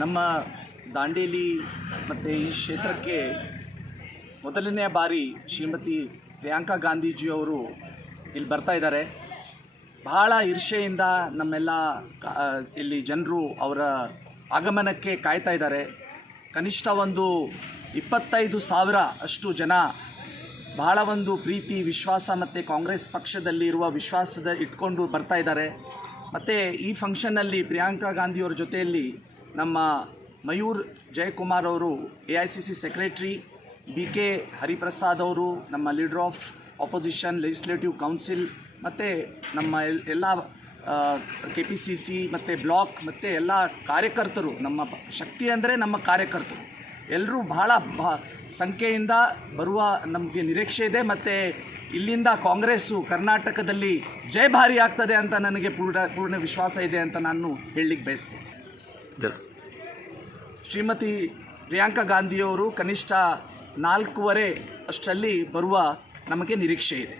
ನಮ್ಮ ದಾಂಡೇಲಿ ಮತ್ತು ಈ ಕ್ಷೇತ್ರಕ್ಕೆ ಮೊದಲನೇ ಬಾರಿ ಶ್ರೀಮತಿ ಪ್ರಿಯಾಂಕಾ ಗಾಂಧೀಜಿಯವರು ಇಲ್ಲಿ ಬರ್ತಾ ಇದ್ದಾರೆ. ಬಹಳ ಈರ್ಷೆಯಿಂದ ನಮ್ಮೆಲ್ಲ ಇಲ್ಲಿ ಜನರು ಅವರ ಆಗಮನಕ್ಕೆ ಕಾಯ್ತಾ ಇದ್ದಾರೆ. ಕನಿಷ್ಠ ಒಂದು 25,000 ಅಷ್ಟು ಜನ ಬಹಳ ಒಂದು ಪ್ರೀತಿ ವಿಶ್ವಾಸ ಮತ್ತು ಕಾಂಗ್ರೆಸ್ ಪಕ್ಷದಲ್ಲಿರುವ ವಿಶ್ವಾಸದ ಇಟ್ಕೊಂಡು ಬರ್ತಾ ಇದ್ದಾರೆ. ಮತ್ತು ಈ ಫಂಕ್ಷನ್ನಲ್ಲಿ ಪ್ರಿಯಾಂಕಾ ಗಾಂಧಿಯವರ ಜೊತೆಯಲ್ಲಿ ನಮ್ಮ ಮಯೂರ್ ಜಯಕುಮಾರ್ ಅವರು AICC ಸೆಕ್ರೆಟ್ರಿ, BK ಹರಿಪ್ರಸಾದ್ ಅವರು ನಮ್ಮ leader of opposition legislative council, ಮತ್ತು ನಮ್ಮ ಎಲ್ಲ KPCC ಮತ್ತು ಬ್ಲಾಕ್ ಮತ್ತು ಎಲ್ಲ ಕಾರ್ಯಕರ್ತರು, ನಮ್ಮ ಶಕ್ತಿ ಅಂದರೆ ನಮ್ಮ ಕಾರ್ಯಕರ್ತರು ಎಲ್ಲರೂ ಬಹಳ ಸಂಖ್ಯೆಯಿಂದ ಬರುವ ನಮಗೆ ನಿರೀಕ್ಷೆ ಇದೆ. ಮತ್ತು ಇಲ್ಲಿಂದ ಕಾಂಗ್ರೆಸ್ಸು ಕರ್ನಾಟಕದಲ್ಲಿ ಜಯಭಾರಿ ಆಗ್ತದೆ ಅಂತ ನನಗೆ ಪೂರ್ಣ ವಿಶ್ವಾಸ ಇದೆ ಅಂತ ನಾನು ಹೇಳಲಿಕ್ಕೆ ಬಯಸ್ತೇನೆ. ಶ್ರೀಮತಿ ಪ್ರಿಯಾಂಕಾ ಗಾಂಧಿಯವರು ಕನಿಷ್ಠ 4:15 ಅಷ್ಟರಲ್ಲಿ ಬರುವ ನಮಗೆ ನಿರೀಕ್ಷೆ ಇದೆ.